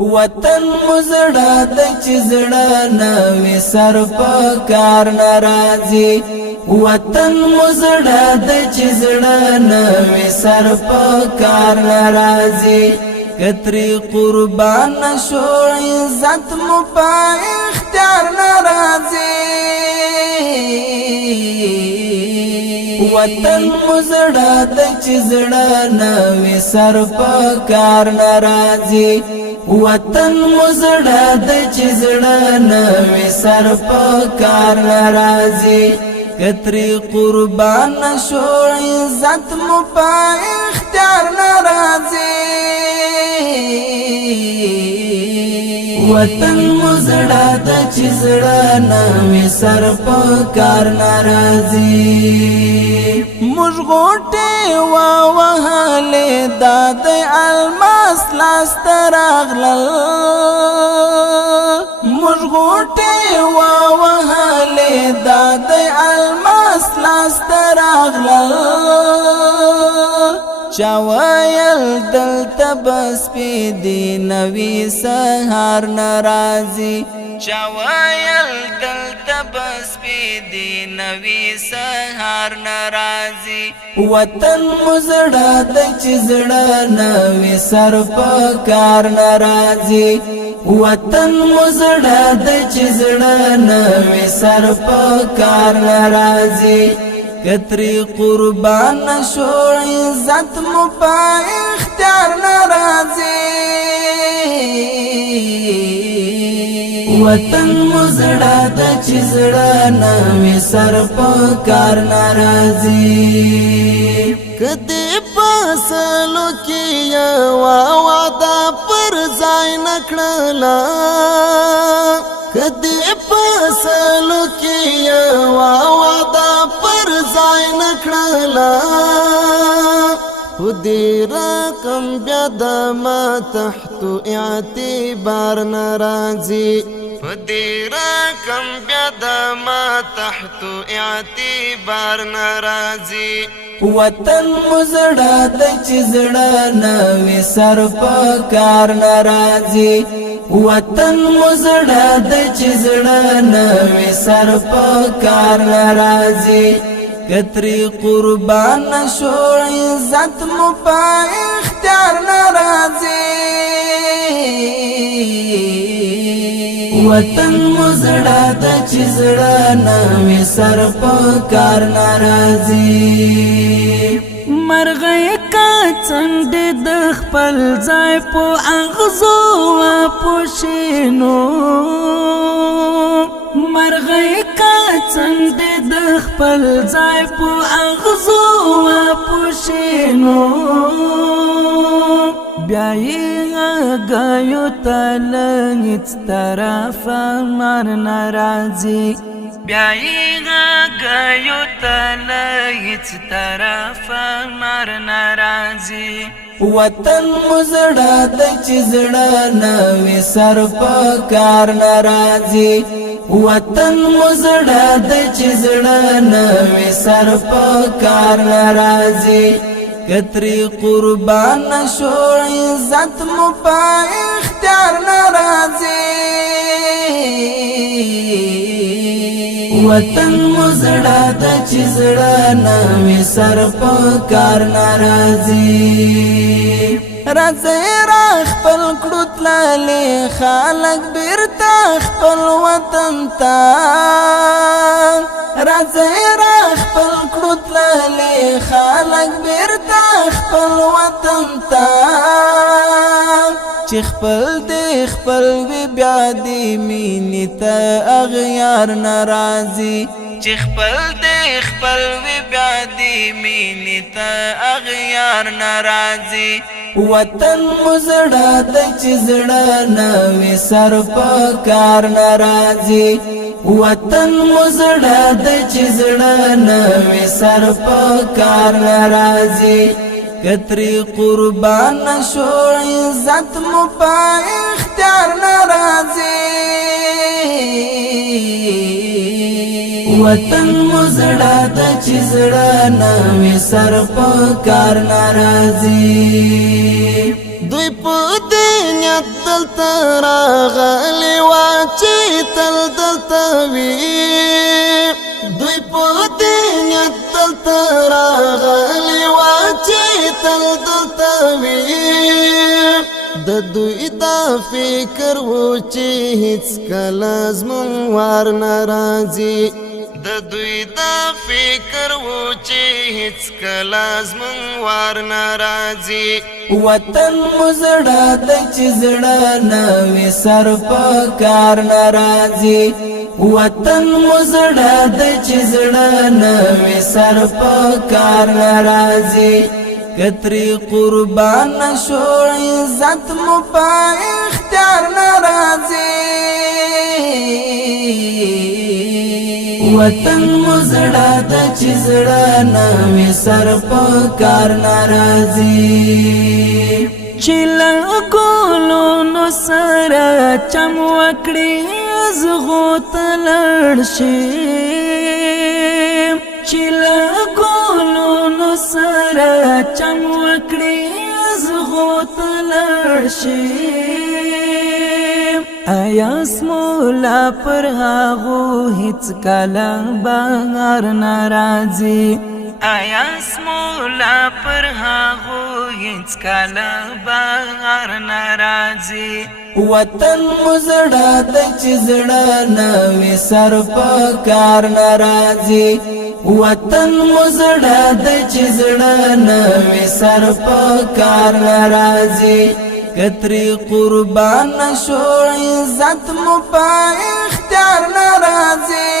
وطن مزړه د چزړه نوې سر په کار ناراضي وطن مزړه د چزړه نوې سر په کار ناراضي کتري قربان شو عزت مو په اختیار ناراضي وطن مزړه د چزړه نوې سر په کار ناراضي وطن مزړه د چزړه نوې سر په کار ناراضي کتري قربان شو عزت مو په اختیار ناراضي وطن مزړه د چزړه نوې سر په کار ناراضي موږ غوټه وهلې د الماس لاس تراغلل موږ غوټه وهلې د الماس لاس تراغلل چاویل دلته بس پی دی نوی سهار ناراضي چاویل دلته بس پی دی نوی سهار ناراضي وطن مزړه د چزړه نوی سر په کار ناراضي وطن مزړه د چزړه نوی سر په کار ناراضي کتري قربان شو عزت مو په اختیار ناراضي وطن مزړه د چزړه نوې سر په کار ناراضي کدی پاسلو کې واده پر ځای نکړلا کدی پاسلو کې واده پر ځای نکړلا خودی رقم بیا د ما تحت اعتبار ناراضي خودی رقم بیا د ما تحت اعتبار ناراضي وطن مزړه د چزړه نوې سر په کار ناراضي وطن مزړه د چزړه نوې سر په کار ناراضي کتري قربان شو عزت مو په اختیار ناراضي وطن مزړه د چزړه نوې سر په کار ناراضي مرغې کا څنډ د خپل ځای په اغزو پوښینو مرغې کا څنډ د خپل ځای په اغزو پوښینو بیا یې غایو تل هیڅ طرف مر ناراضي بیا یې غایو تل هیڅ طرف مر ناراضي وطن مزړه د چزړه نوې سر په کار ناراضي وطن مزړه د چزړه نوې سر په کار ناراضي کتري قربان شو عزت مو په اختیار ناراضي وطن مزړه د چزړه نوې سر په کار ناراضي راځي را خپل کړو تللې خلک بیرته خپل وطن ته راځي را خپل کړو تللې خلک بیرته خپل وطن ته چې خپل دې خپل وی بیا دې مینې ته اغیار ناراضي چې خپل دې خپل وی بیا دې مینې ته اغیار ناراضي وطن مزړه د چزړه نوې سر په کار ناراضي وطن مزړه د چزړه نوې سر په کار ناراضي کتري قربان شو عزت مو په اختیار ناراضي وطن مزړه د چزړه نوې سر په کار ناراضي دوی په دې نیت دلتا راغلی واچی تل دلتا وی دوی پا دی نیت دلتا راغلی واچی تل دلتا وی د دوی دا فکر وو چې هیڅ کله زمون وار ناراضي د دوی دا فکر وو چې هیڅ کله زمون وار ناراضي وطن مزړه د چې زړه نوې سر په کار ناراضي وطن مزړه د چې زړه نوې سر په کار ناراضي کتری قربان شو عزت مو پا اختیار ناراضی وطن مزړه د چزړه نوې سر په کار ناراضی چیل کولو نو سره چم وکړي زغو تلړ شي چیل کولو نو سره چم وکړي زغو تلړ شي آیا سمولا پر هغو هیڅ کله بغیر ناراضي آیا سمولا پر هغو هیڅ کله بغیر ناراضي وطن مزړه د چزړه نوې سر په کار ناراضي وطن مزړه د چزړه نوې سر په کار ناراضي کتری قربان شو عزت مو په اختیار ناراضي